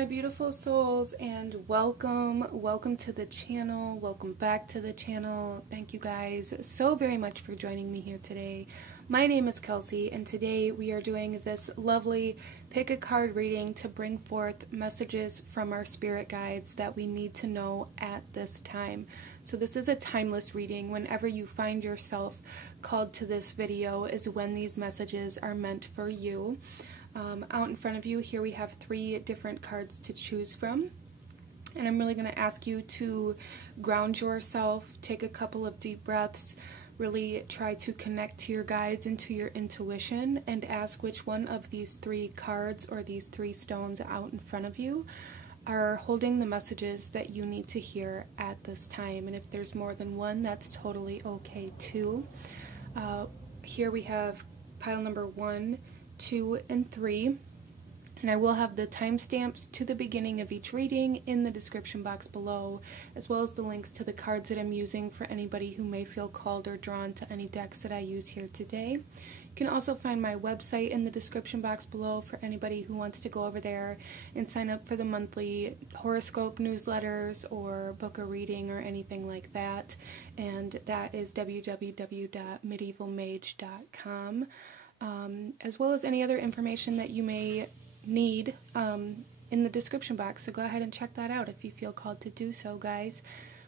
my beautiful souls, and welcome to the channel. Welcome back to the channel. Thank you guys so very much for joining me here today. My name is Kelsey, and today we are doing this lovely pick a card reading to bring forth messages from our spirit guides that we need to know at this time. So this is a timeless reading. Whenever you find yourself called to this video is when these messages are meant for you. Out in front of you here we have 3 different cards to choose from, and I'm really going to ask you to ground yourself, take a couple of deep breaths, really try to connect to your guides and to your intuition, and ask which one of these 3 cards or these 3 stones out in front of you are holding the messages that you need to hear at this time. And if there's more than one, that's totally okay too. Here we have pile number 1, 2, and 3, and I will have the timestamps to the beginning of each reading in the description box below, as well as the links to the cards that I'm using for anybody who may feel called or drawn to any decks that I use here today. You can also find my website in the description box below for anybody who wants to go over there and sign up for the monthly horoscope newsletters or book a reading or anything like that, and that is www.medievalmage.com. As well as any other information that you may need in the description box. So go ahead and check that out if you feel called to do so, guys.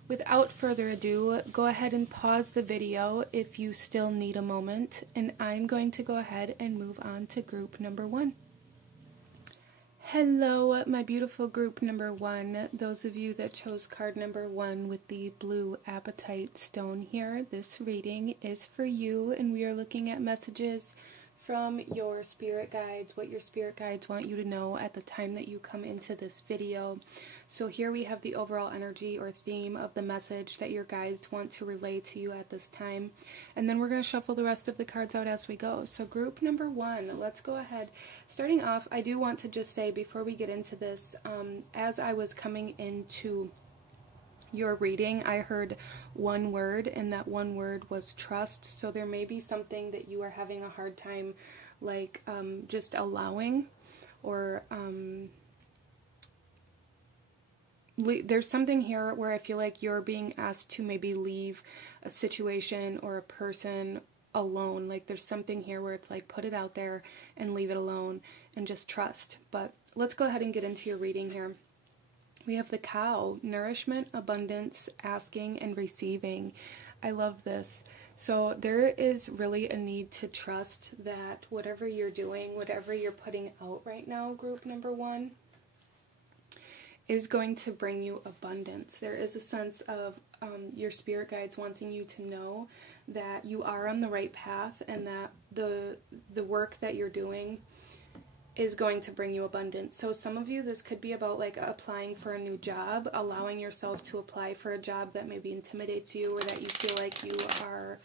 Without further ado, go ahead and pause the video if you still need a moment, and I'm going to go ahead and move on to group number 1. Hello, my beautiful group number 1. Those of you that chose card number 1 with the blue apatite stone here, this reading is for you, and we are looking at messages from your spirit guides, what your spirit guides want you to know at the time that you come into this video. So here we have the overall energy or theme of the message that your guides want to relay to you at this time, and then we're going to shuffle the rest of the cards out as we go. So group number 1, let's go ahead. Starting off, I do want to just say before we get into this, as I was coming into your reading, I heard one word, and that one word was trust. So there may be something that you are having a hard time, like just allowing, or there's something here where I feel like you're being asked to maybe leave a situation or a person alone. Like there's something here where it's like, put it out there and leave it alone and just trust. But let's go ahead and get into your reading here. We have the cow, nourishment, abundance, asking, and receiving. I love this. So there is really a need to trust that whatever you're doing, whatever you're putting out right now, group number 1, is going to bring you abundance. There is a sense of your spirit guides wanting you to know that you are on the right path, and that the work that you're doing is going to bring you abundance. So some of you, this could be about like applying for a new job, allowing yourself to apply for a job that maybe intimidates you, or that you feel like you are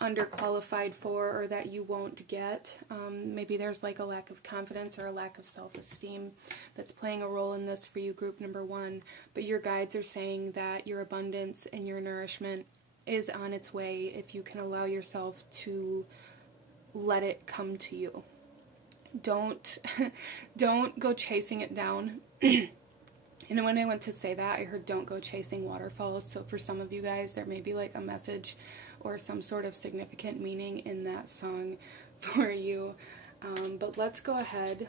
underqualified for, or that you won't get. Maybe there's like a lack of confidence or a lack of self-esteem that's playing a role in this for you, group number 1. But your guides are saying that your abundance and your nourishment is on its way if you can allow yourself to let it come to you. Don't go chasing it down. And when I went to say that, I heard don't go chasing waterfalls. So for some of you guys, there may be like a message or some sort of significant meaning in that song for you. But let's go ahead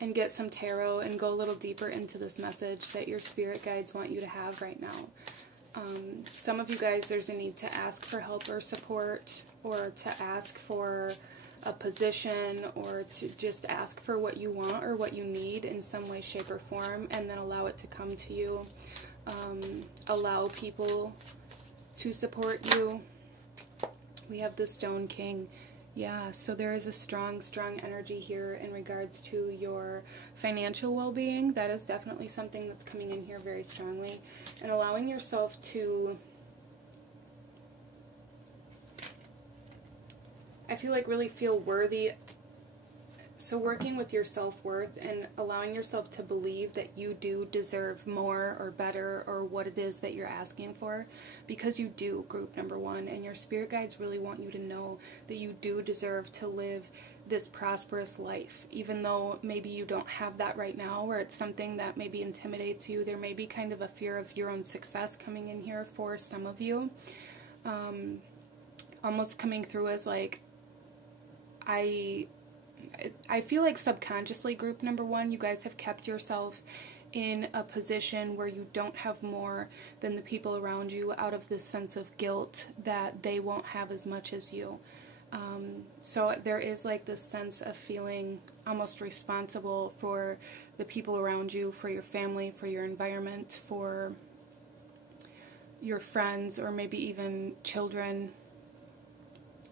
and get some tarot and go a little deeper into this message that your spirit guides want you to have right now. Some of you guys, there's a need to ask for help or support, or to ask for a position, or to just ask for what you want or what you need in some way, shape, or form, and then allow it to come to you. Allow people to support you. We have the Stone King. Yeah, so there is a strong energy here in regards to your financial well-being. That is definitely something that's coming in here very strongly. And allowing yourself to, I feel like, really feel worthy. So working with your self-worth and allowing yourself to believe that you do deserve more or better, or what it is that you're asking for, because you do, group number 1, and your spirit guides really want you to know that you do deserve to live this prosperous life, even though maybe you don't have that right now, or it's something that maybe intimidates you. There may be kind of a fear of your own success coming in here for some of you. Almost coming through as like, I feel like subconsciously, group number one, you guys have kept yourself in a position where you don't have more than the people around you, out of this sense of guilt that they won't have as much as you. So there is like this sense of feeling almost responsible for the people around you, for your family, for your environment, for your friends, or maybe even children.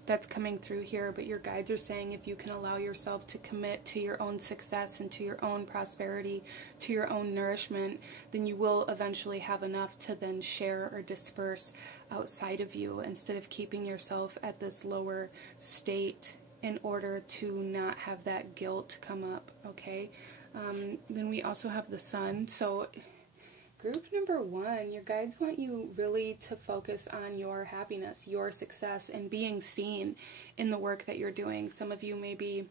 That's coming through here. But your guides are saying if you can allow yourself to commit to your own success and to your own prosperity, to your own nourishment, then you will eventually have enough to then share or disperse outside of you, instead of keeping yourself at this lower state in order to not have that guilt come up. Okay, then we also have the Sun. So group number one, your guides want you really to focus on your happiness, your success, and being seen in the work that you're doing. Some of you may be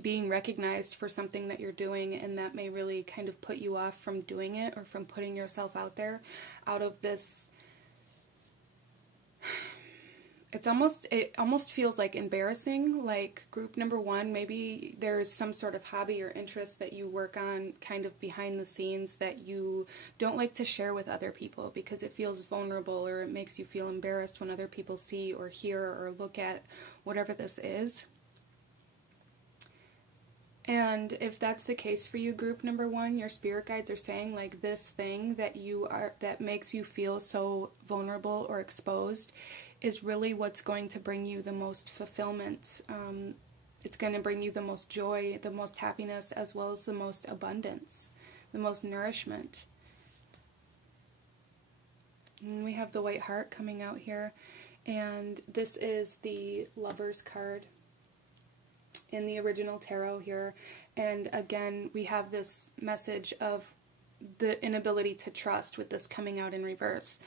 being recognized for something that you're doing, and that may really kind of put you off from doing it, or from putting yourself out there, out of this. It almost feels like embarrassing, like group number one, maybe there's some sort of hobby or interest that you work on kind of behind the scenes that you don't like to share with other people because it feels vulnerable, or it makes you feel embarrassed when other people see or hear or look at whatever this is. And if that's the case for you, group number one, your spirit guides are saying like this thing that makes you feel so vulnerable or exposed is really what's going to bring you the most fulfillment. It's going to bring you the most joy, the most happiness, as well as the most abundance, the most nourishment. And we have the White Heart coming out here, and this is the Lover's card in the original tarot here. And again, we have this message of the inability to trust with this coming out in reverse,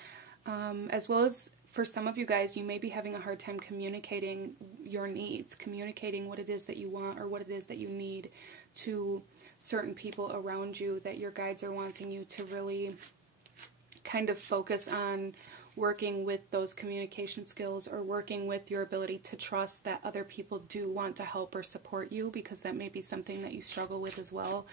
as well as for some of you guys, you may be having a hard time communicating your needs, communicating what it is that you want or what it is that you need to certain people around you, that your guides are wanting you to really kind of focus on working with those communication skills, or working with your ability to trust that other people do want to help or support you, because that may be something that you struggle with as well.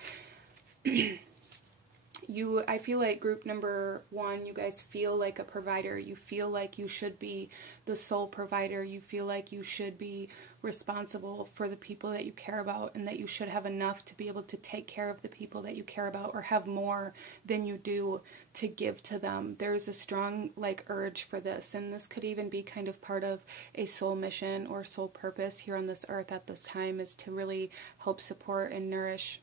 I feel like group number one, you guys feel like a provider. You feel like you should be the sole provider. You feel like you should be responsible for the people that you care about, and that you should have enough to be able to take care of the people that you care about, or have more than you do to give to them. There's a strong like urge for this, and this could even be kind of part of a soul mission or soul purpose here on this earth at this time, is to really help support and nourish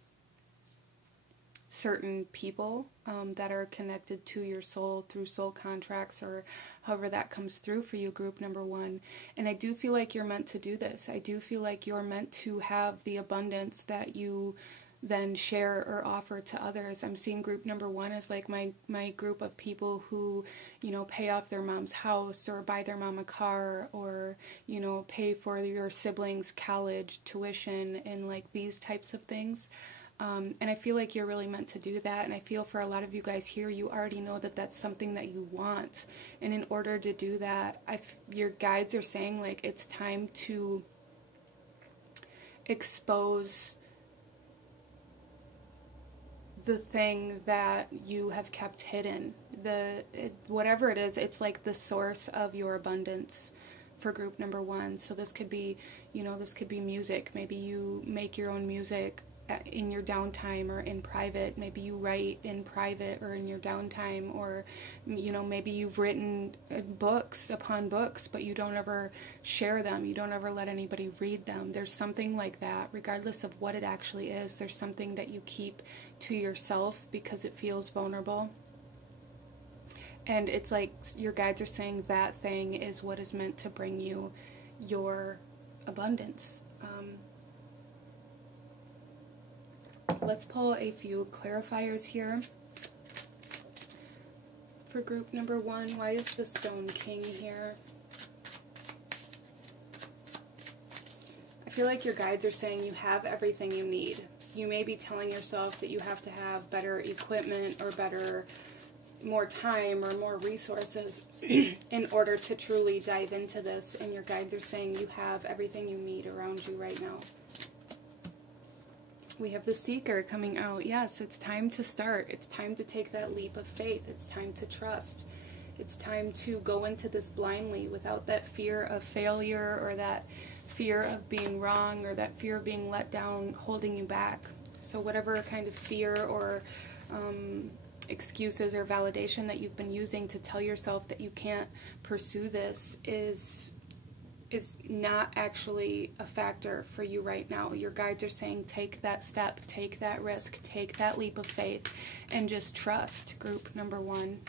certain people that are connected to your soul through soul contracts, or however that comes through for you, group number one. And I do feel like you're meant to do this. I do feel like you're meant to have the abundance that you then share or offer to others. I'm seeing group number one as like my group of people who, you know, pay off their mom's house, or buy their mom a car, or, you know, pay for your siblings' college tuition, and like these types of things. And I feel like you're really meant to do that. And I feel for a lot of you guys here, you already know that that's something that you want. And in order to do that, your guides are saying like it's time to expose the thing that you have kept hidden. Whatever it is, it's like the source of your abundance for group number one. So this could be, you know, this could be music. Maybe you make your own music in your downtime or in private. Maybe you write in private or in your downtime, or, you know, maybe you've written books upon books, but you don't ever share them. You don't ever let anybody read them. There's something like that, regardless of what it actually is. There's something that you keep to yourself because it feels vulnerable. And it's like your guides are saying that thing is what is meant to bring you your abundance. Let's pull a few clarifiers here for group number one. Why is the Stone King here? I feel like your guides are saying you have everything you need. You may be telling yourself that you have to have better equipment or more time or more resources in order to truly dive into this, and your guides are saying you have everything you need around you right now. We have the Seeker coming out. Yes, it's time to start. It's time to take that leap of faith. It's time to trust. It's time to go into this blindly without that fear of failure or that fear of being wrong or that fear of being let down holding you back. So whatever kind of fear or excuses or validation that you've been using to tell yourself that you can't pursue this is not actually a factor for you right now. Your guides are saying take that step, take that risk, take that leap of faith, and just trust, group number 1.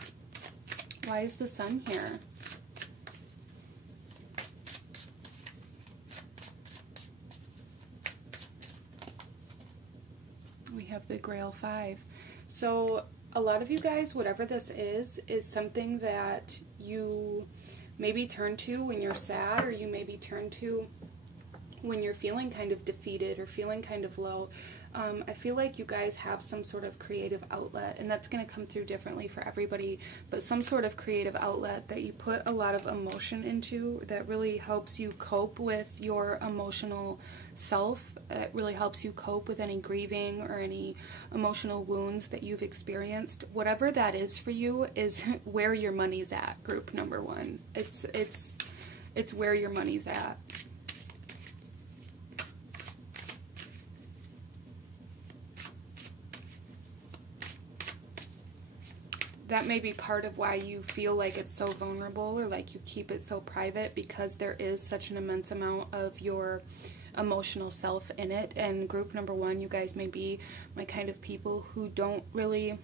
Why is the Sun here? We have the Grail 5. So a lot of you guys, whatever this is something that you maybe turn to when you're sad, or you maybe turn to when you're feeling kind of defeated or feeling kind of low. I feel like you guys have some sort of creative outlet, and that's going to come through differently for everybody, but some sort of creative outlet that you put a lot of emotion into that really helps you cope with your emotional self. It really helps you cope with any grieving or any emotional wounds that you've experienced. Whatever that is for you is where your money's at, group number 1. It's where your money's at. That may be part of why you feel like it's so vulnerable, or like you keep it so private, because there is such an immense amount of your emotional self in it. And group number 1, you guys may be my kind of people who don't really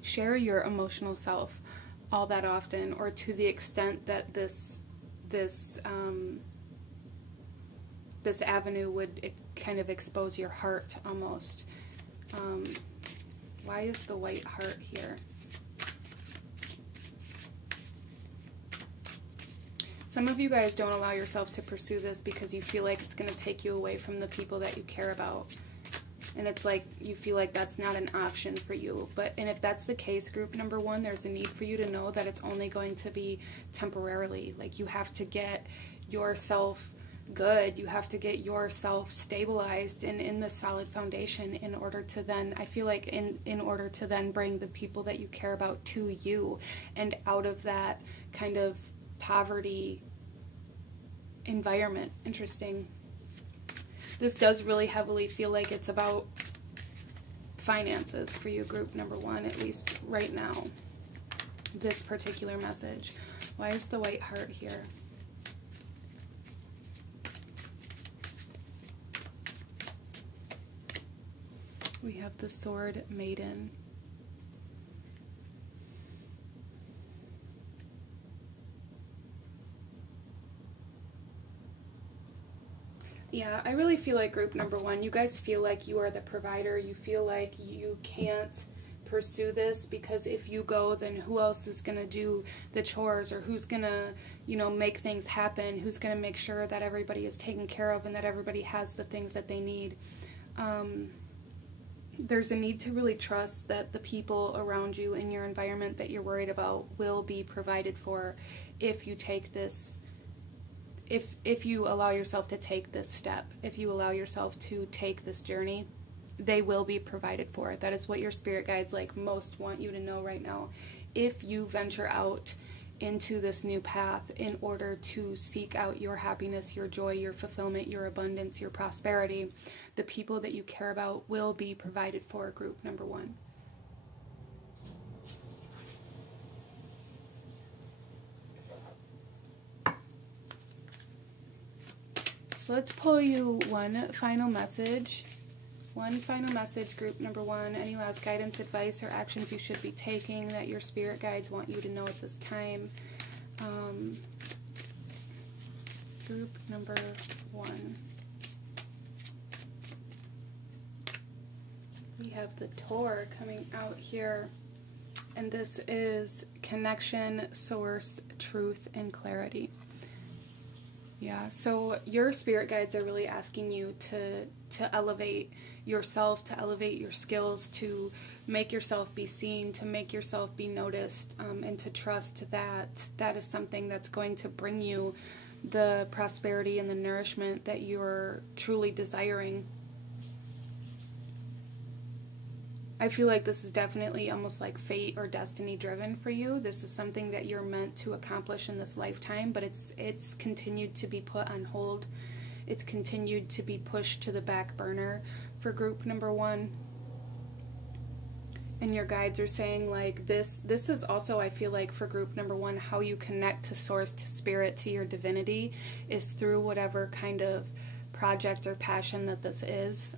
share your emotional self all that often, or to the extent that this avenue would kind of expose your heart almost. Why is the White Heart here? Some of you guys don't allow yourself to pursue this because you feel like it's going to take you away from the people that you care about. And it's like you feel like that's not an option for you. And if that's the case, group number 1, there's a need for you to know that it's only going to be temporarily. Like, you have to get yourself good. You have to get yourself stabilized and in the solid foundation in order to then, I feel like in order to then bring the people that you care about to you and out of that kind of poverty environment. Interesting. This does really heavily feel like it's about finances for you, group number 1, at least right now. This particular message. Why is the White Heart here? We have the Sword Maiden. Yeah, I really feel like group number 1, you guys feel like you are the provider. You feel like you can't pursue this because if you go, then who else is going to do the chores, or who's going to, you know, make things happen? Who's going to make sure that everybody is taken care of and that everybody has the things that they need? There's a need to really trust that the people around you in your environment that you're worried about will be provided for if you take this. If you allow yourself to take this step, if you allow yourself to take this journey, they will be provided for. That is what your spirit guides like most want you to know right now. If you venture out into this new path in order to seek out your happiness, your joy, your fulfillment, your abundance, your prosperity, the people that you care about will be provided for, group number 1. So let's pull you one final message. One final message, group number 1. Any last guidance, advice, or actions you should be taking that your spirit guides want you to know at this time. Group number 1. We have the Tour coming out here. And this is connection, source, truth, and clarity. Yeah, so your spirit guides are really asking you to elevate yourself, to elevate your skills, to make yourself be seen, to make yourself be noticed, and to trust that that is something that's going to bring you the prosperity and the nourishment that you're truly desiring. I feel like this is definitely almost like fate or destiny driven for you. This is something that you're meant to accomplish in this lifetime, but it's continued to be put on hold. It's continued to be pushed to the back burner for group number 1. And your guides are saying like this is also, I feel like, for group number 1, how you connect to source, to spirit, to your divinity is through whatever kind of project or passion that this is.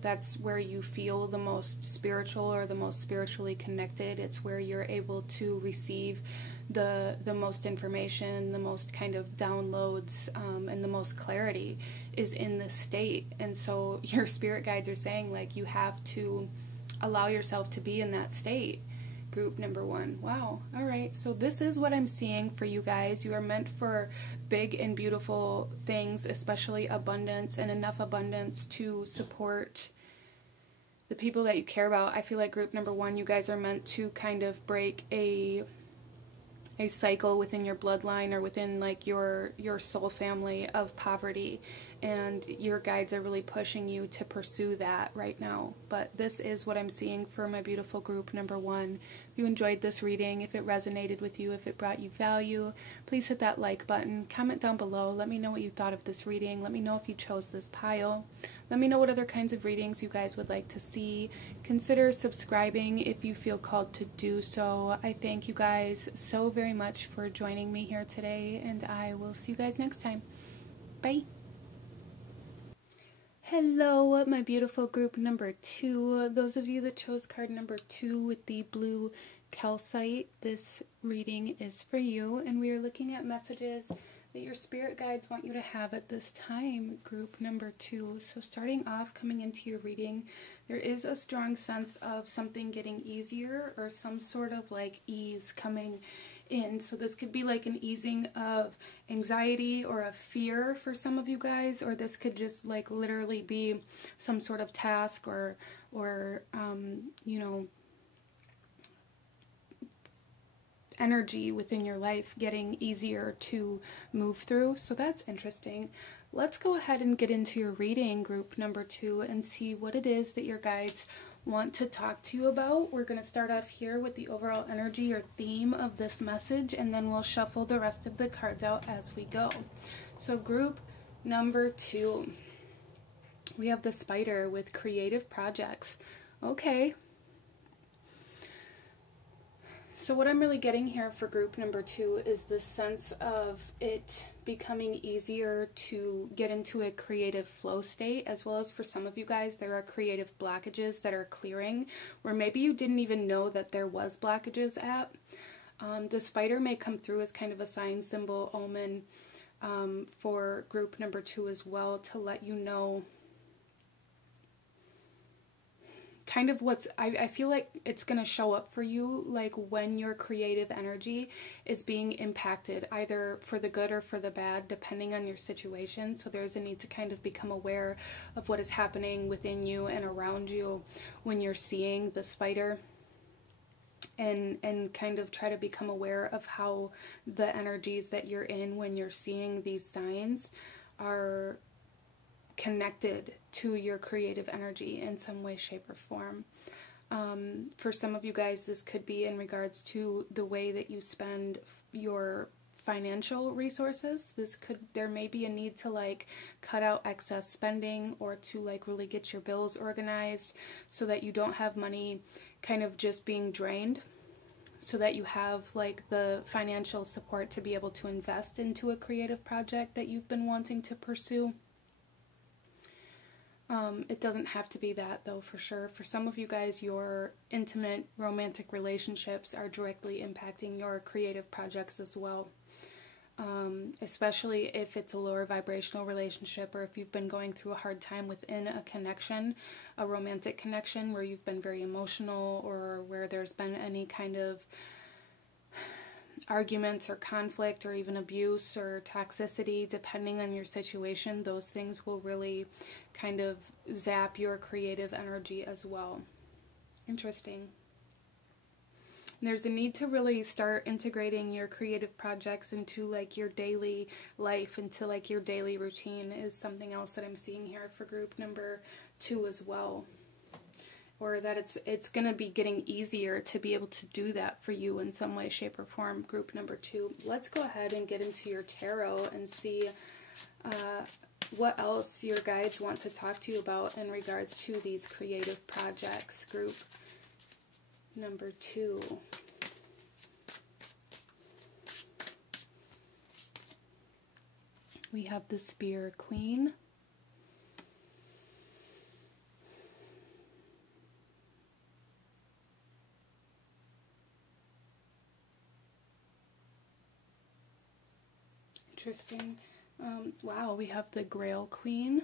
That's where you feel the most spiritual or the most spiritually connected. It's where you're able to receive the most information, the most kind of downloads, and the most clarity is in this state. And so your spirit guides are saying like you have to allow yourself to be in that state. Group number 1. Wow. All right. So this is what I'm seeing for you guys. You are meant for big and beautiful things, especially abundance, and enough abundance to support the people that you care about. I feel like group number 1, you guys are meant to kind of break a cycle within your bloodline or within like your soul family of poverty, and your guides are really pushing you to pursue that right now. But this is what I'm seeing for my beautiful group number 1. If you enjoyed this reading, if it resonated with you, if it brought you value, please hit that like button, comment down below, let me know what you thought of this reading, let me know if you chose this pile, let me know what other kinds of readings you guys would like to see. Consider subscribing if you feel called to do so. I thank you guys so very much for joining me here today, and I will see you guys next time. Bye! Hello, my beautiful group number 2. Those of you that chose card number 2 with the blue calcite, this reading is for you, and we are looking at messages that your spirit guides want you to have at this time, group number 2. So starting off, coming into your reading, there is a strong sense of something getting easier or some sort of like ease coming in. So this could be like an easing of anxiety or a fear for some of you guys, or this could just like literally be some sort of task or you know, energy within your life getting easier to move through. So that's interesting. Let's go ahead and get into your reading, group number 2, and see what it is that your guides want to talk to you about. We're going to start off here with the overall energy or theme of this message, and then we'll shuffle the rest of the cards out as we go. So group number 2, we have the spider with creative projects. Okay. So what I'm really getting here for group number 2 is this sense of it becoming easier to get into a creative flow state, as well as for some of you guys, there are creative blockages that are clearing, where maybe you didn't even know that there was blockages at. The spider may come through as kind of a sign, symbol, omen for group number 2 as well, to let you know kind of what's, I feel like it's going to show up for you like when your creative energy is being impacted, either for the good or for the bad, depending on your situation. So there's a need to kind of become aware of what is happening within you and around you when you're seeing the spider, and kind of try to become aware of how the energies that you're in when you're seeing these signs are connected to your creative energy in some way, shape, or form. For some of you guys, this could be in regards to the way that you spend your financial resources. There may be a need to like cut out excess spending, or to like really get your bills organized so that you don't have money kind of just being drained, so that you have like the financial support to be able to invest into a creative project that you've been wanting to pursue. It doesn't have to be that though, for sure. For some of you guys, your intimate romantic relationships are directly impacting your creative projects as well. Especially if it's a lower vibrational relationship, or if you've been going through a hard time within a connection, a romantic connection where you've been very emotional, or where there's been any kind of arguments or conflict or even abuse or toxicity, depending on your situation, those things will really kind of zap your creative energy as well. Interesting. There's a need to really start integrating your creative projects into like your daily life, into like your daily routine is something else that I'm seeing here for group number 2 as well. Or that it's going to be getting easier to be able to do that for you in some way, shape, or form, group number 2. Let's go ahead and get into your tarot and see what else your guides want to talk to you about in regards to these creative projects, group number 2. We have the Spear Queen. Interesting. Wow, we have the Grail Queen.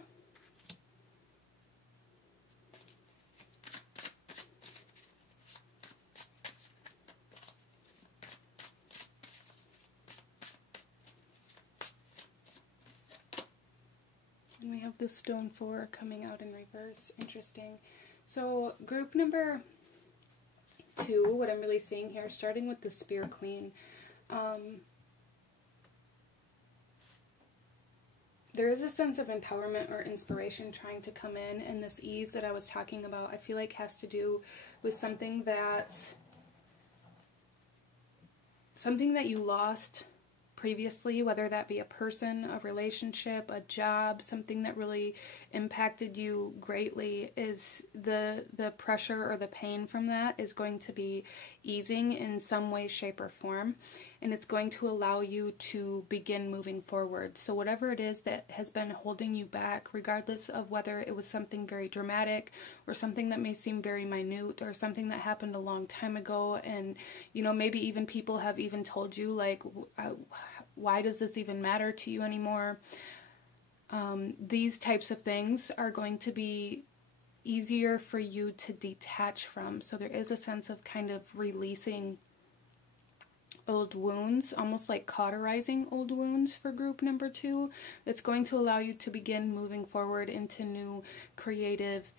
And we have the Stone 4 coming out in reverse. Interesting. So group number 2, what I'm really seeing here, starting with the Spear Queen, there is a sense of empowerment or inspiration trying to come in, and this ease that I was talking about, I feel like has to do with something that you lost previously, whether that be a person, a relationship, a job, something that really impacted you greatly. Is the pressure or the pain from that is going to be easing in some way, shape, or form, and it's going to allow you to begin moving forward. So whatever it is that has been holding you back, regardless of whether it was something very dramatic or something that may seem very minute or something that happened a long time ago, and you know, maybe even people have even told you like, why does this even matter to you anymore? These types of things are going to be easier for you to detach from. So there is a sense of kind of releasing old wounds, almost like cauterizing old wounds for group number 2. That's going to allow you to begin moving forward into new creative,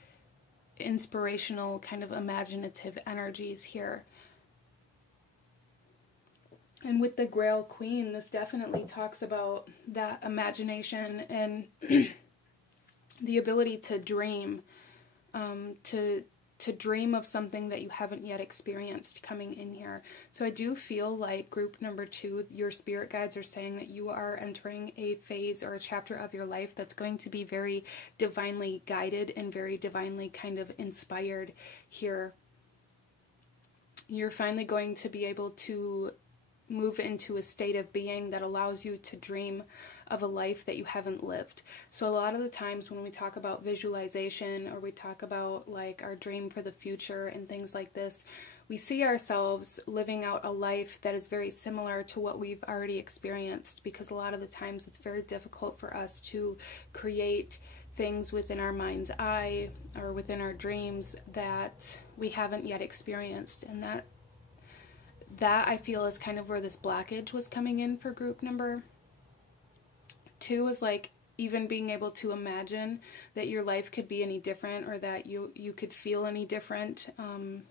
inspirational, kind of imaginative energies here. And with the Grail Queen, this definitely talks about that imagination and the ability to dream, to dream of something that you haven't yet experienced coming in here. So I do feel like group number 2, your spirit guides are saying that you are entering a phase or a chapter of your life that's going to be very divinely guided and very divinely kind of inspired here. You're finally going to be able to move into a state of being that allows you to dream of a life that you haven't lived. So a lot of the times when we talk about visualization, or we talk about like our dream for the future and things like this, we see ourselves living out a life that is very similar to what we've already experienced, because a lot of the times it's very difficult for us to create things within our mind's eye or within our dreams that we haven't yet experienced. And that I feel is kind of where this blockage was coming in for group number 2, is like even being able to imagine that your life could be any different, or that you could feel any different. And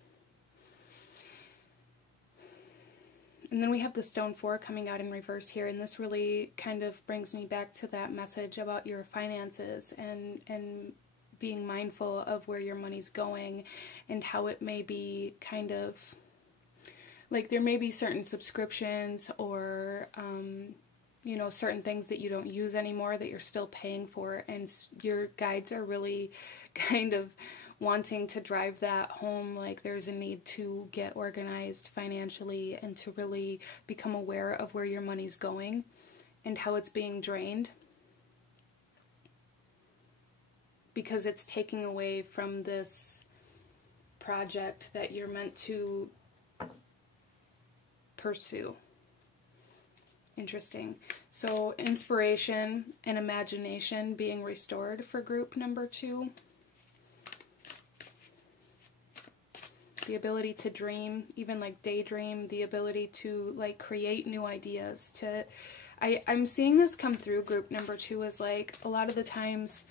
then we have the Stone 4 coming out in reverse here, and this really kind of brings me back to that message about your finances and being mindful of where your money's going and how it may be kind of like there may be certain subscriptions or, you know, certain things that you don't use anymore that you're still paying for, and your guides are really kind of wanting to drive that home. Like there's a need to get organized financially and to really become aware of where your money's going and how it's being drained, because it's taking away from this project that you're meant to pursue. Interesting. So inspiration and imagination being restored for group number 2. the ability to dream, even like daydream, the ability to like create new ideas. I'm seeing this come through group number 2 is like a lot of the times,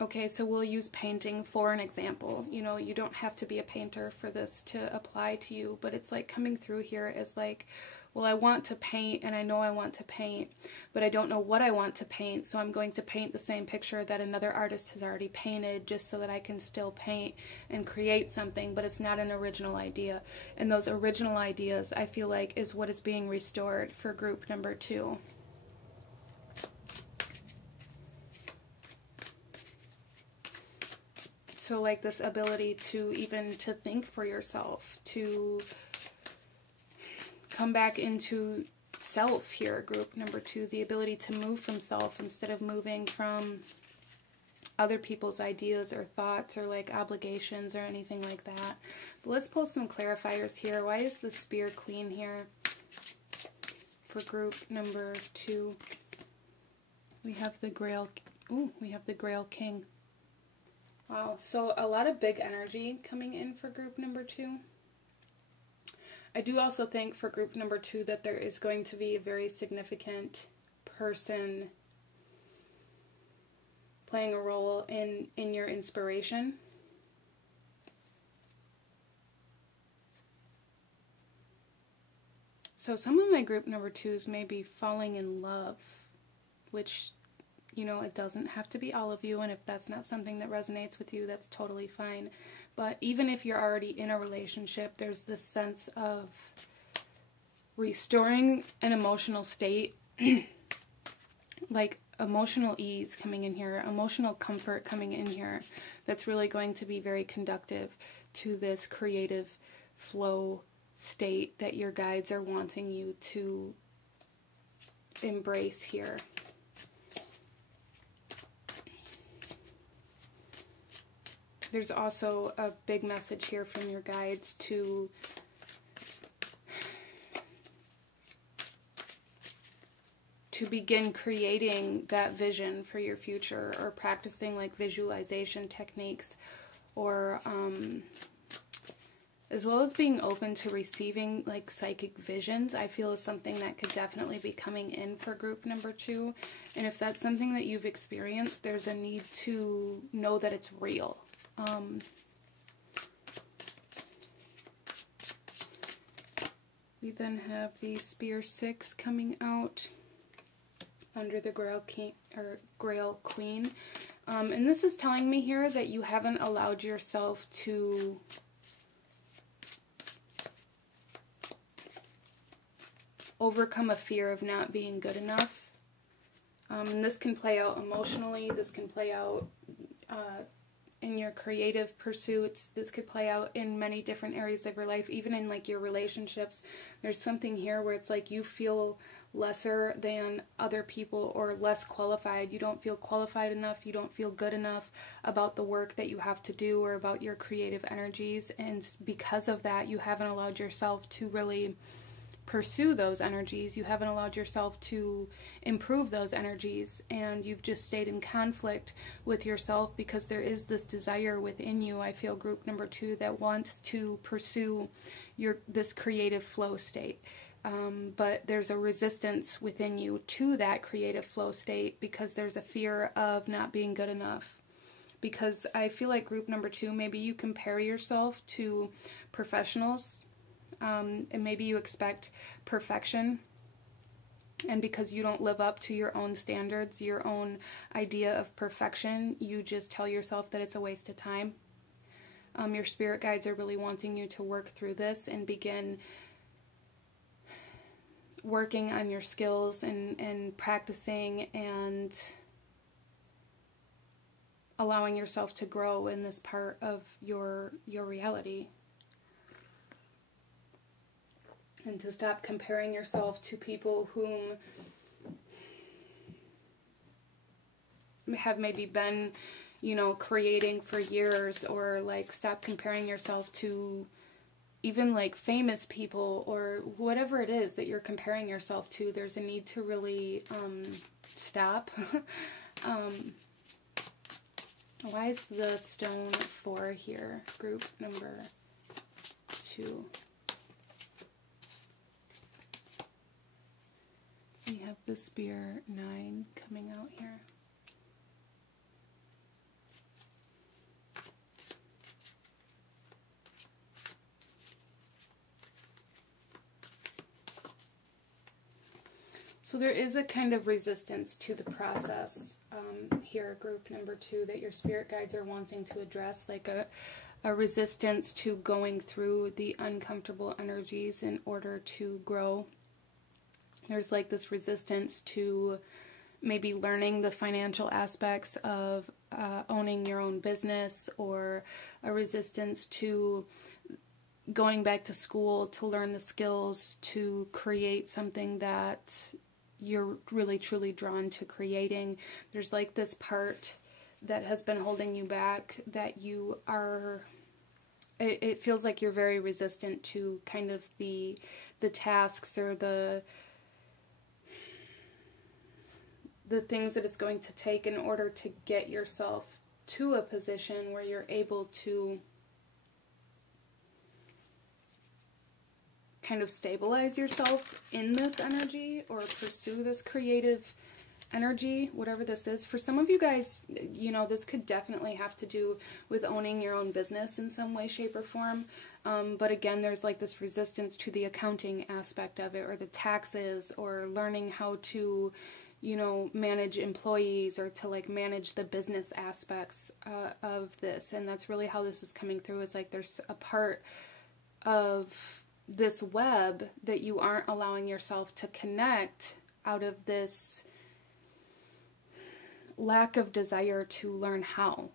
okay, so we'll use painting for an example. You know, you don't have to be a painter for this to apply to you, but it's like coming through here is like, well, I want to paint and I know I want to paint, but I don't know what I want to paint, so I'm going to paint the same picture that another artist has already painted just so that I can still paint and create something, but it's not an original idea. And those original ideas, I feel like, is what is being restored for group number 2. So like this ability to even to think for yourself, to come back into self here, group number 2, the ability to move from self instead of moving from other people's ideas or thoughts or like obligations or anything like that. But let's pull some clarifiers here. Why is the Spear Queen here for group number 2? We have the Grail, we have the Grail King. Wow, so a lot of big energy coming in for group number 2. I do also think for group number 2 that there is going to be a very significant person playing a role in your inspiration. So some of my group number 2s may be falling in love, which, you know, it doesn't have to be all of you, and if that's not something that resonates with you, that's totally fine. But even if you're already in a relationship, there's this sense of restoring an emotional state, like emotional ease coming in here, emotional comfort coming in here, that's really going to be very conductive to this creative flow state that your guides are wanting you to embrace here. There's also a big message here from your guides to begin creating that vision for your future, or practicing like visualization techniques, or as well as being open to receiving like psychic visions, I feel is something that could definitely be coming in for group number 2. And if that's something that you've experienced, there's a need to know that it's real. We then have the Spear 6 coming out under the Grail King or Grail Queen, and this is telling me here that you haven't allowed yourself to overcome a fear of not being good enough. And this can play out emotionally. This can play out in your creative pursuits. This could play out in many different areas of your life, even in like your relationships. There's something here where it's like you feel lesser than other people, or less qualified. You don't feel qualified enough. You don't feel good enough about the work that you have to do, or about your creative energies. And because of that, you haven't allowed yourself to really pursue those energies. You haven't allowed yourself to improve those energies, and you've just stayed in conflict with yourself because there is this desire within you, I feel, group number 2, that wants to pursue this creative flow state. But there's a resistance within you to that creative flow state because there's a fear of not being good enough. Because I feel like group number 2, maybe you compare yourself to professionals, and maybe you expect perfection, and because you don't live up to your own standards, your own idea of perfection, you just tell yourself that it's a waste of time. Your spirit guides are really wanting you to work through this and begin working on your skills and practicing and allowing yourself to grow in this part of your reality. And to stop comparing yourself to people whom have maybe been, you know, creating for years, or like stop comparing yourself to even like famous people, or whatever it is that you're comparing yourself to. There's a need to really stop. Why is the stone 4 here? Group number 2. We have the spear 9 coming out here. So there is a kind of resistance to the process here, group number 2, that your spirit guides are wanting to address, like a resistance to going through the uncomfortable energies in order to grow. There's like this resistance to maybe learning the financial aspects of owning your own business, or a resistance to going back to school to learn the skills to create something that you're really truly drawn to creating. There's like this part that has been holding you back, that you are, it feels like you're very resistant to kind of the tasks or the things that it's going to take in order to get yourself to a position where you're able to kind of stabilize yourself in this energy or pursue this creative energy, whatever this is. For some of you guys, you know, this could definitely have to do with owning your own business in some way, shape, or form. But again, there's like this resistance to the accounting aspect of it, or the taxes, or learning how to, you know, manage employees, or to like manage the business aspects of this. And that's really how this is coming through, is like there's a part of this web that you aren't allowing yourself to connect out of this lack of desire to learn how,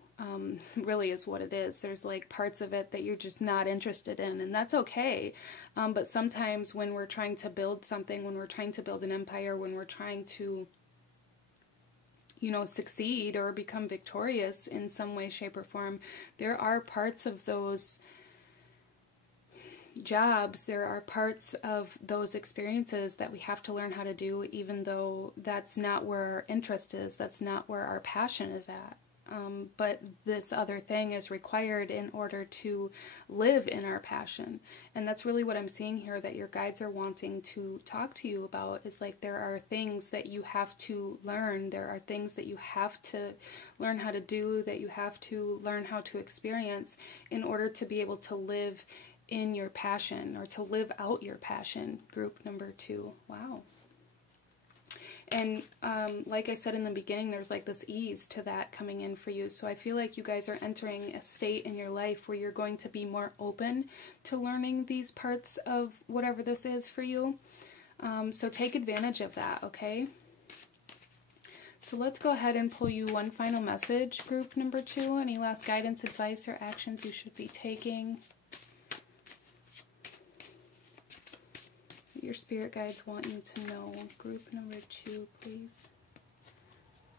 really is what it is. There's like parts of it that you're just not interested in, and that's okay. But sometimes when we're trying to build something, when we're trying to build an empire, when we're trying to, you know, succeed or become victorious in some way, shape, or form, there are parts of those jobs, there are parts of those experiences that we have to learn how to do, even though that's not where our interest is, that's not where our passion is at. But this other thing is required in order to live in our passion. And that's really what I'm seeing here, that your guides are wanting to talk to you about, is like there are things that you have to learn, there are things that you have to learn how to do, that you have to learn how to experience in order to be able to live in your passion, or to live out your passion, group number 2. Wow. And like I said in the beginning, there's like this ease to that coming in for you. So I feel like you guys are entering a state in your life where you're going to be more open to learning these parts of whatever this is for you. So take advantage of that, okay? So let's go ahead and pull you one final message, group number 2. Any last guidance, advice, or actions you should be taking? Your spirit guides want you to know, group number 2, please.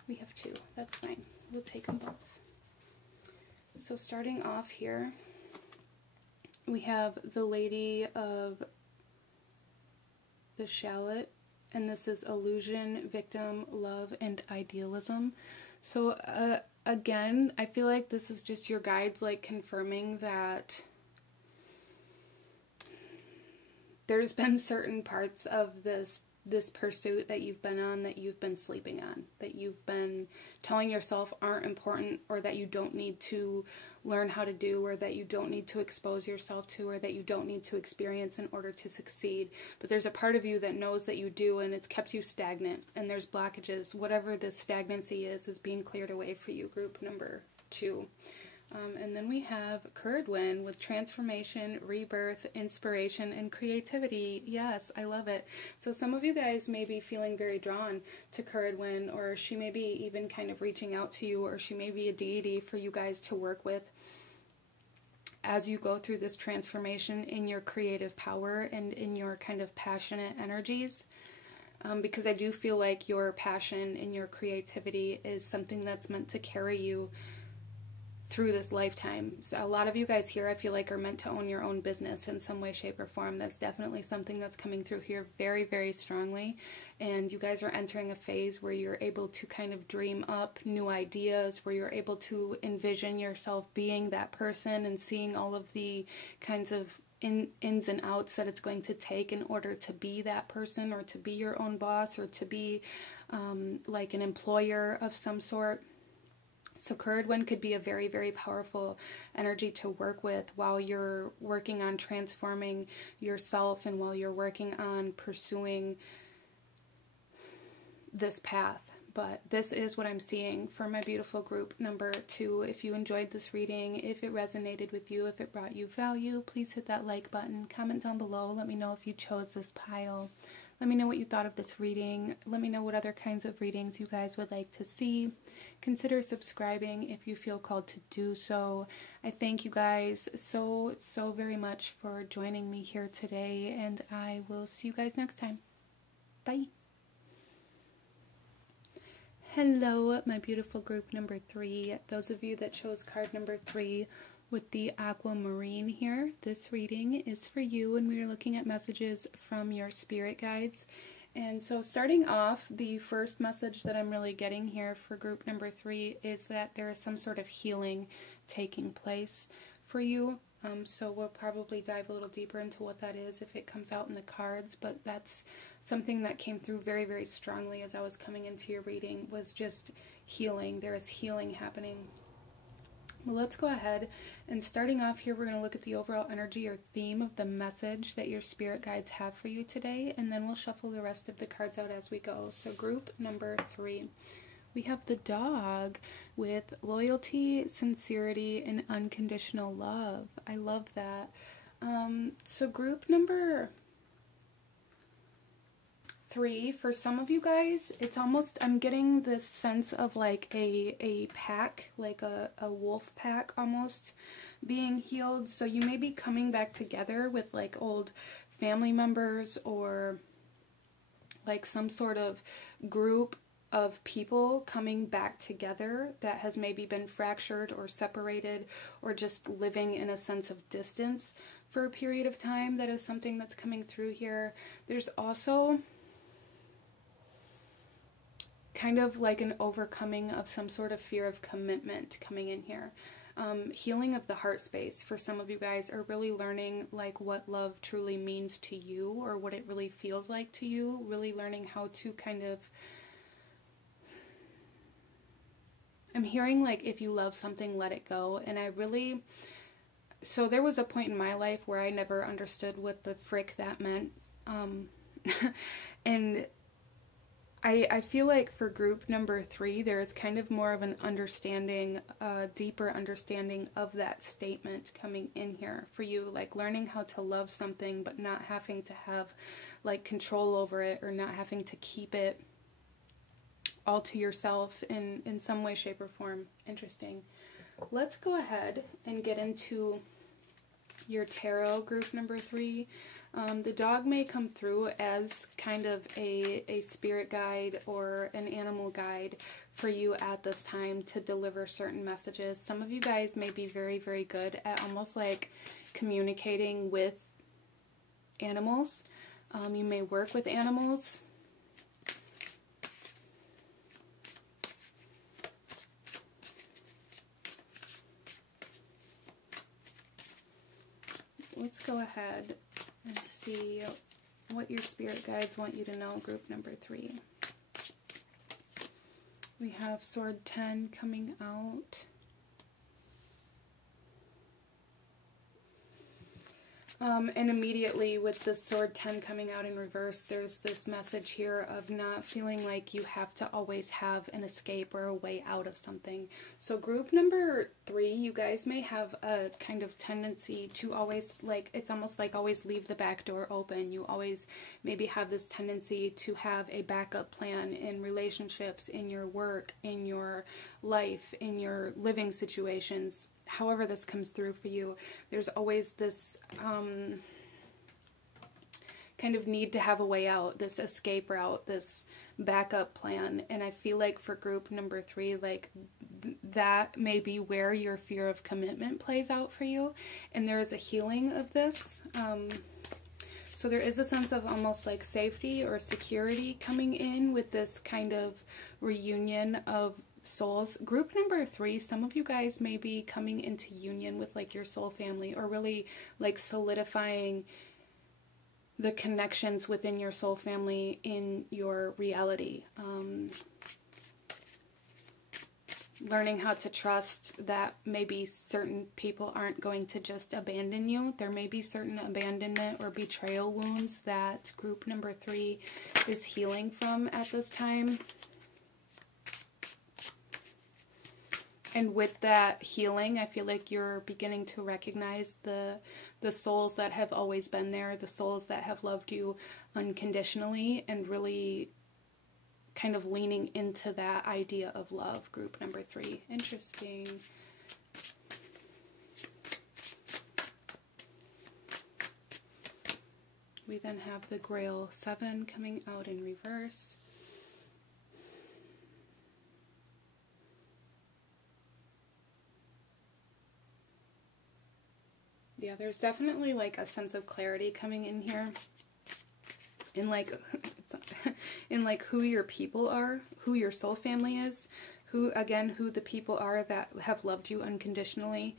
We have 2. That's fine. We'll take them both. So starting off here, we have the Lady of the Shallot, and this is illusion, victim, love, and idealism. So again, I feel like this is just your guides like confirming that there's been certain parts of this pursuit that you've been on, that you've been sleeping on, that you've been telling yourself aren't important, or that you don't need to learn how to do, or that you don't need to expose yourself to, or that you don't need to experience in order to succeed. But there's a part of you that knows that you do, and it's kept you stagnant, and there's blockages. Whatever this stagnancy is being cleared away for you, group number 2. And then we have Curridwin with transformation, rebirth, inspiration, and creativity. Yes, I love it. So some of you guys may be feeling very drawn to Curridwin, or she may be even kind of reaching out to you, or she may be a deity for you guys to work with as you go through this transformation in your creative power and in your kind of passionate energies. Because I do feel like your passion and your creativity is something that's meant to carry you through this lifetime. So a lot of you guys here, I feel like, are meant to own your own business in some way, shape, or form. That's definitely something that's coming through here very, very strongly. And you guys are entering a phase where you're able to kind of dream up new ideas, where you're able to envision yourself being that person and seeing all of the kinds of ins and outs that it's going to take in order to be that person, or to be your own boss, or to be like an employer of some sort. So Curd Wind could be a very, very powerful energy to work with while you're working on transforming yourself and while you're working on pursuing this path. But this is what I'm seeing for my beautiful group number 2. If you enjoyed this reading, if it resonated with you, if it brought you value, please hit that like button. Comment down below. Let me know if you chose this pile. Let me know what you thought of this reading. Let me know what other kinds of readings you guys would like to see. Consider subscribing if you feel called to do so. I thank you guys so very much for joining me here today, and I will see you guys next time. Bye. Hello, my beautiful group number 3. Those of you that chose card number 3 with the aquamarine here, this reading is for you, and we are looking at messages from your spirit guides. And so starting off, the first message that I'm really getting here for group number 3 is that there is some sort of healing taking place for you. So we'll probably dive a little deeper into what that is if it comes out in the cards, but that's something that came through very, very strongly as I was coming into your reading, was just healing. There is healing happening. Well, let's go ahead, and starting off here, we're going to look at the overall energy or theme of the message that your spirit guides have for you today, and then we'll shuffle the rest of the cards out as we go. So group number 3, we have the dog with loyalty, sincerity, and unconditional love. I love that. So group number 3, for some of you guys, it's almost, I'm getting this sense of like a pack, like a wolf pack almost being healed. So you may be coming back together with like old family members, or like some sort of group of people coming back together that has maybe been fractured or separated, or just living in a sense of distance for a period of time. That is something that's coming through here. There's also kind of like an overcoming of some sort of fear of commitment coming in here. Healing of the heart space. For some of you guys are really learning like what love truly means to you, or what it really feels like to you. Really learning how to kind of, I'm hearing like if you love something, let it go. And I really, so there was a point in my life where I never understood what the frick that meant. And I feel like for group number 3, there is kind of more of an understanding, deeper understanding of that statement coming in here for you, like learning how to love something, but not having to have like control over it, or not having to keep it all to yourself in some way, shape, or form. Interesting. Let's go ahead and get into your tarot group number 3. The dog may come through as kind of a spirit guide or an animal guide for you at this time to deliver certain messages. Some of you guys may be very, very good at almost like communicating with animals. You may work with animals. Let's go ahead and see what your spirit guides want you to know, group number 3. We have Sword 10 coming out. And immediately with the Sword 10 coming out in reverse, there's this message here of not feeling like you have to always have an escape or a way out of something. So group number 3, you guys may have a kind of tendency to always, like, it's almost like always leave the back door open. You always maybe have this tendency to have a backup plan in relationships, in your work, in your life, in your living situations. However this comes through for you, there's always this kind of need to have a way out, this escape route, this backup plan. And I feel like for group number 3, like that may be where your fear of commitment plays out for you. And there is a healing of this. So there is a sense of almost like safety or security coming in with this kind of reunion of souls. Group number 3, some of you guys may be coming into union with like your soul family, or really like solidifying the connections within your soul family in your reality. Learning how to trust that maybe certain people aren't going to just abandon you. There may be certain abandonment or betrayal wounds that group number 3 is healing from at this time. And with that healing, I feel like you're beginning to recognize the souls that have always been there, the souls that have loved you unconditionally, and really kind of leaning into that idea of love, group number 3. Interesting. We then have the Grail 7 coming out in reverse. Yeah, there's definitely like a sense of clarity coming in here. In like, in like who your people are, who your soul family is, who the people are that have loved you unconditionally.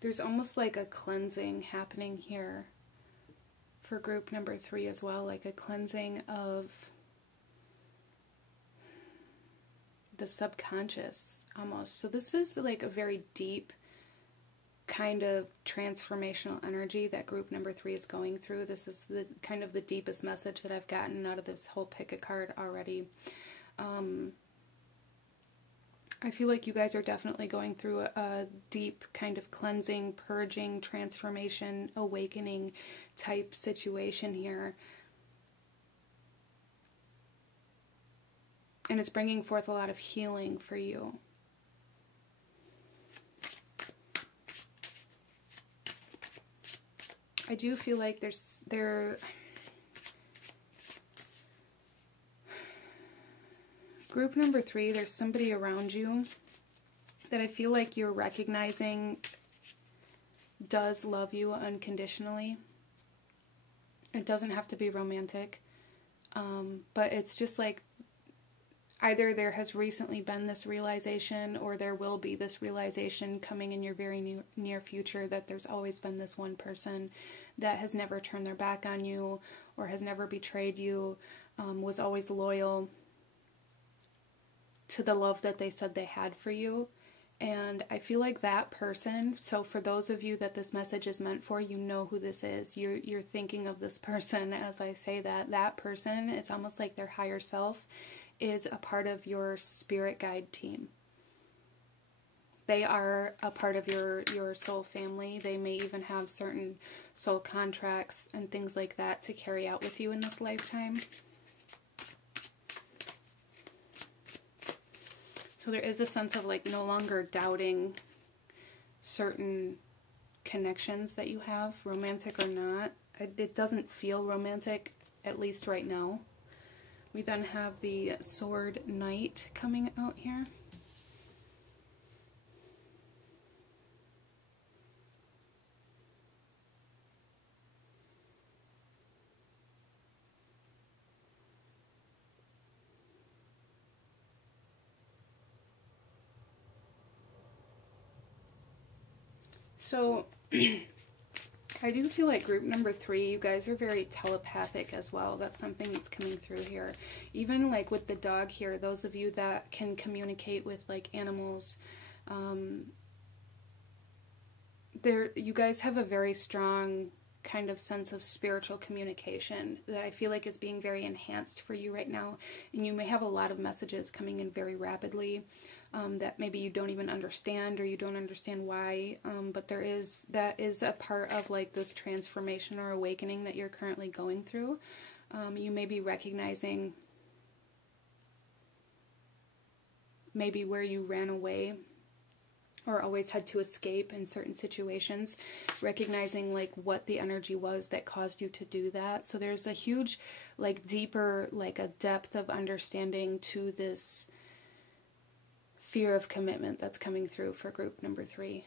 There's almost like a cleansing happening here for group number 3 as well, like a cleansing of the subconscious almost. So this is like a very deep kind of transformational energy that group number 3 is going through. This is the kind of the deepest message that I've gotten out of this whole pick a card already. I feel like you guys are definitely going through a deep kind of cleansing, purging, transformation, awakening type situation here. And it's bringing forth a lot of healing for you. I do feel like group number 3, there's somebody around you that I feel like you're recognizing does love you unconditionally. It doesn't have to be romantic, but it's just like either there has recently been this realization, or there will be this realization coming in your very near future that there's always been this one person that has never turned their back on you or has never betrayed you, was always loyal to the love that they said they had for you. And I feel like that person, so for those of you that this message is meant for, you know who this is. You're thinking of this person as I say that. That person, it's almost like their higher self is a part of your spirit guide team. They are a part of your soul family. They may even have certain soul contracts and things like that to carry out with you in this lifetime. So there is a sense of like no longer doubting certain connections that you have, romantic or not. It doesn't feel romantic, at least right now. We then have the Sword Knight coming out here. So I do feel like group number 3, you guys are very telepathic as well. That's something that's coming through here. Even like with the dog here, those of you that can communicate with like animals, you guys have a very strong kind of sense of spiritual communication that I feel like is being very enhanced for you right now. And you may have a lot of messages coming in very rapidly that maybe you don't even understand, or you don't understand why, but that is a part of like this transformation or awakening that you're currently going through. You may be recognizing maybe where you ran away or always had to escape in certain situations, recognizing like what the energy was that caused you to do that. So there's a huge, like deeper, like a depth of understanding to this fear of commitment that's coming through for group number 3.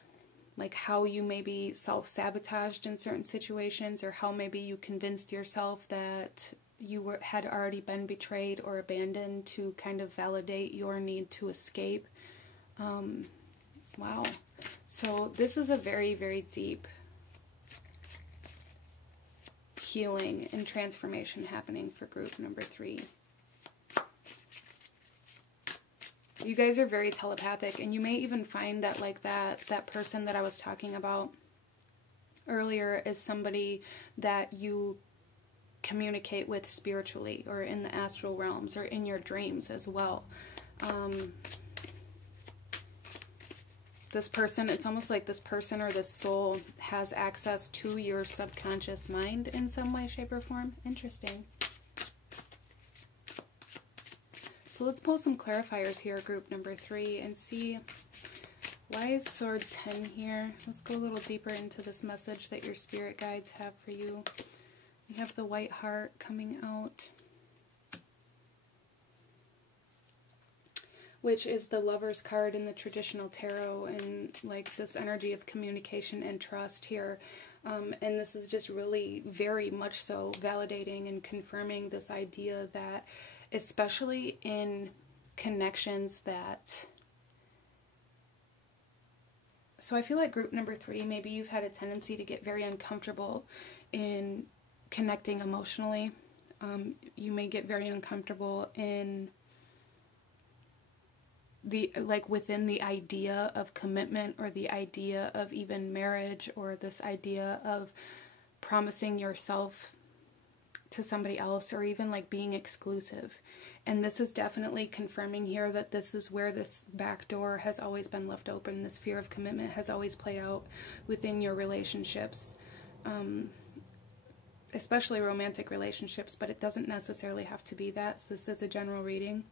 Like how you maybe self-sabotaged in certain situations, or how maybe you convinced yourself that you had already been betrayed or abandoned to kind of validate your need to escape. Wow. So this is a very, very deep healing and transformation happening for group number 3. You guys are very telepathic, and you may even find that like that person that I was talking about earlier is somebody that you communicate with spiritually, or in the astral realms, or in your dreams as well. This person, it's almost like this person or this soul has access to your subconscious mind in some way, shape, or form. Interesting. So let's pull some clarifiers here, group number 3, and see, why is Sword 10 here? Let's go a little deeper into this message that your spirit guides have for you. We have the White Heart coming out, which is the Lover's card in the traditional tarot, and like this energy of communication and trust here. And this is just really very much so validating and confirming this idea that, especially in connections that... So I feel like group number 3, maybe you've had a tendency to get very uncomfortable in connecting emotionally. You may get very uncomfortable in within the idea of commitment, or the idea of even marriage, or this idea of promising yourself to somebody else, or even like being exclusive. And this is definitely confirming here that this is where this back door has always been left open. This fear of commitment has always played out within your relationships, especially romantic relationships, but it doesn't necessarily have to be that. This is a general reading.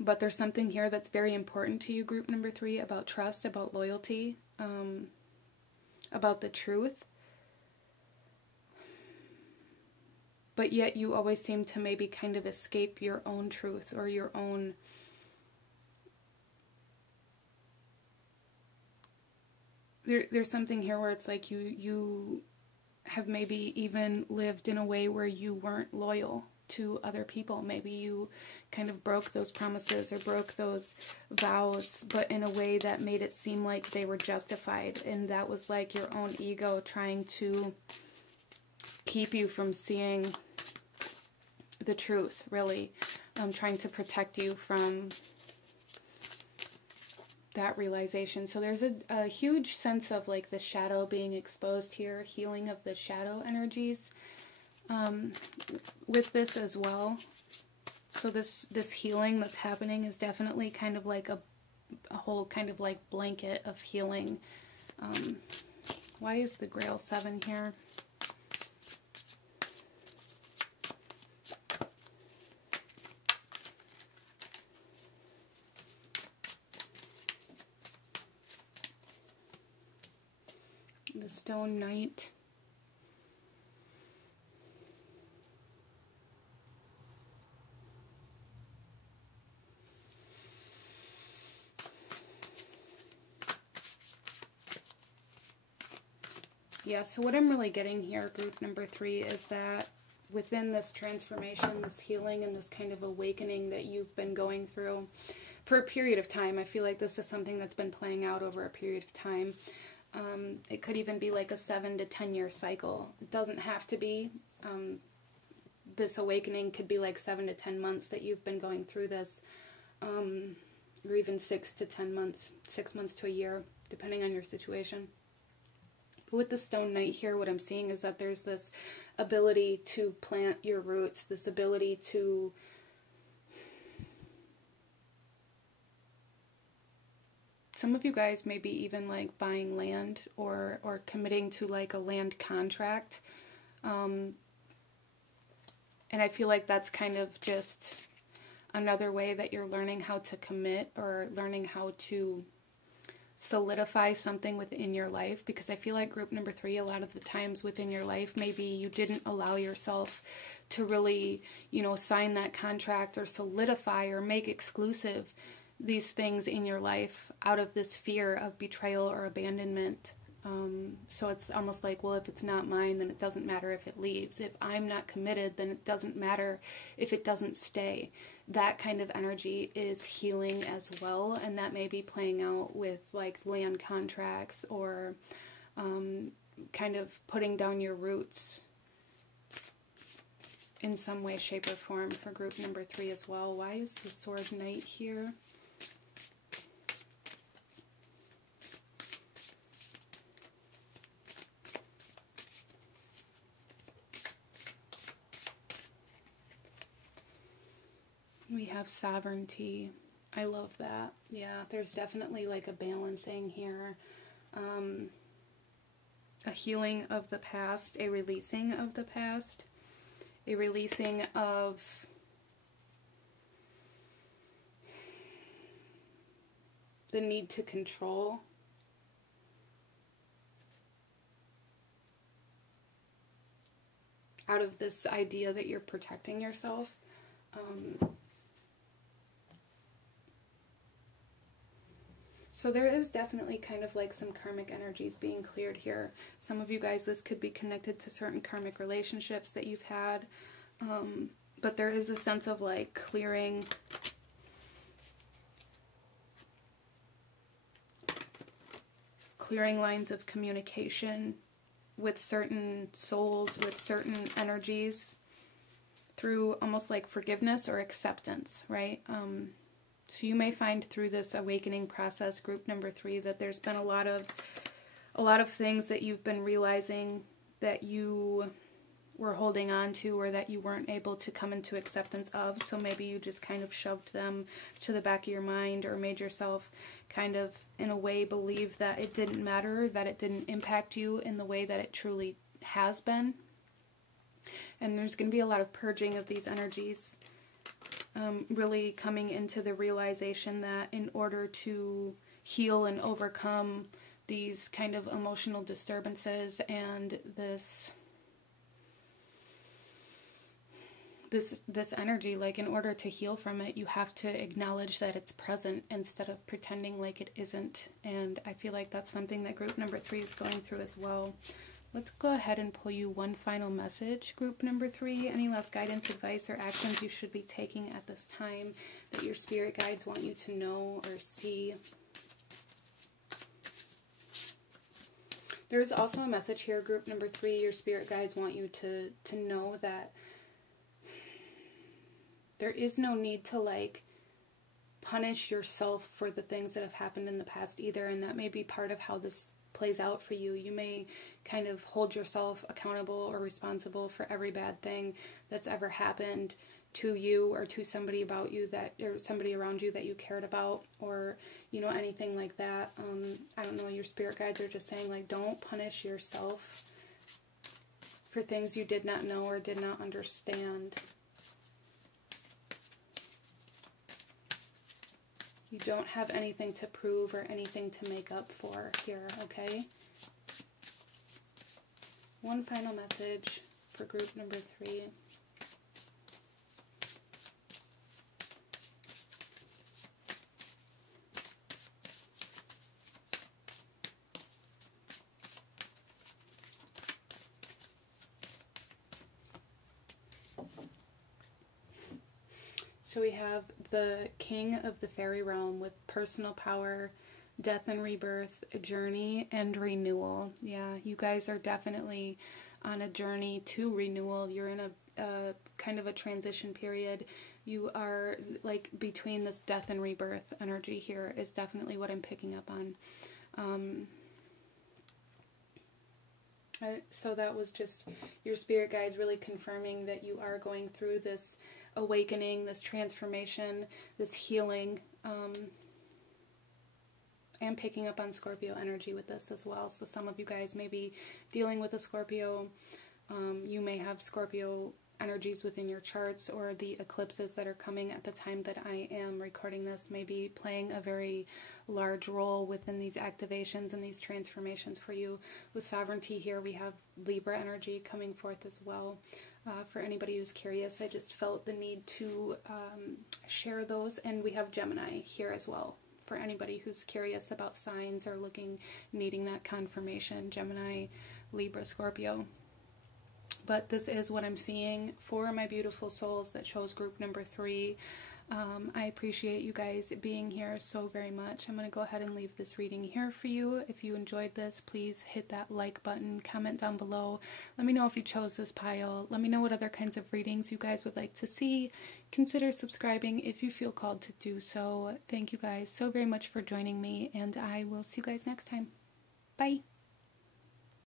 But there's something here that's very important to you, group number 3, about trust, about loyalty, about the truth. But yet you always seem to maybe kind of escape your own truth, or your own... There's something here where it's like you have maybe even lived in a way where you weren't loyal to other people. Maybe you kind of broke those promises or broke those vows, but in a way that made it seem like they were justified, and that was like your own ego trying to keep you from seeing the truth, really. Trying to protect you from that realization. So there's a huge sense of like the shadow being exposed here, healing of the shadow energies with this as well. So this healing that's happening is definitely kind of like a whole kind of like blanket of healing. Why is the Grail 7 here? The Stone Knight. Yeah, so what I'm really getting here, group number 3, is that within this transformation, this healing, and this kind of awakening that you've been going through for a period of time, I feel like this is something that's been playing out over a period of time. It could even be like a 7 to 10 year cycle. It doesn't have to be. This awakening could be like 7 to 10 months that you've been going through this, or even 6 to 10 months, 6 months to a year, depending on your situation. But with the Stone Knight here, what I'm seeing is that there's this ability to plant your roots, this ability to some of you guys may be even like buying land or committing to like a land contract. And I feel like that's kind of just another way that you're learning how to commit or learning how to solidify something within your life, because I feel like group number 3, a lot of the times within your life, maybe you didn't allow yourself to really, you know, sign that contract or solidify or make exclusive these things in your life out of this fear of betrayal or abandonment. So it's almost like, well, if it's not mine, then it doesn't matter if it leaves. If I'm not committed, then it doesn't matter if it doesn't stay. That kind of energy is healing as well, and that may be playing out with like land contracts or kind of putting down your roots in some way, shape, or form for group number 3 as well. Why is the Sword Knight here? We have sovereignty. I love that. Yeah, there's definitely like a balancing here. A healing of the past, a releasing of the past, a releasing of the need to control. Out of this idea that you're protecting yourself. So there is definitely kind of like some karmic energies being cleared here. Some of you guys, this could be connected to certain karmic relationships that you've had. But there is a sense of like clearing lines of communication with certain souls, with certain energies, through almost like forgiveness or acceptance, right? So you may find through this awakening process, group number 3, that there's been a lot of things that you've been realizing that you were holding on to, or that you weren't able to come into acceptance of. So maybe you just kind of shoved them to the back of your mind, or made yourself kind of in a way believe that it didn't matter, that it didn't impact you in the way that it truly has been. And there's going to be a lot of purging of these energies. Really coming into the realization that in order to heal and overcome these kind of emotional disturbances and this energy, like in order to heal from it, you have to acknowledge that it's present instead of pretending like it isn't. And I feel like that's something that group number 3 is going through as well. Let's go ahead and pull you one final message, group number 3. Any last guidance, advice, or actions you should be taking at this time that your spirit guides want you to know or see? There's also a message here, group number 3. Your spirit guides want you to know that there is no need to like punish yourself for the things that have happened in the past either, and that may be part of how this plays out for you. You may kind of hold yourself accountable or responsible for every bad thing that's ever happened to you or to somebody about you, that, or somebody around you that you cared about, or, you know, anything like that. I don't know, your spirit guides are just saying, like, don't punish yourself for things you did not know or did not understand. You don't have anything to prove or anything to make up for here, okay? One final message for group number 3. So we have the King of the Fairy Realm with personal power, death and rebirth, a journey, and renewal. Yeah, you guys are definitely on a journey to renewal. You're in a kind of a transition period. You are like between this death and rebirth energy here is definitely what I'm picking up on. So that was just your spirit guides really confirming that you are going through this awakening, this transformation, this healing. And picking up on Scorpio energy with this as well. So some of you guys may be dealing with a Scorpio. You may have Scorpio energies within your charts, or the eclipses that are coming at the time that I am recording this may be playing a very large role within these activations and these transformations for you. With sovereignty here, we have Libra energy coming forth as well. For anybody who's curious, I just felt the need to share those. And we have Gemini here as well. For anybody who's curious about signs or needing that confirmation, Gemini, Libra, Scorpio. But this is what I'm seeing for my beautiful souls that chose group number 3. I appreciate you guys being here so very much. I'm going to go ahead and leave this reading here for you. If you enjoyed this, please hit that like button, comment down below. Let me know if you chose this pile. Let me know what other kinds of readings you guys would like to see. Consider subscribing if you feel called to do so. Thank you guys so very much for joining me, and I will see you guys next time. Bye!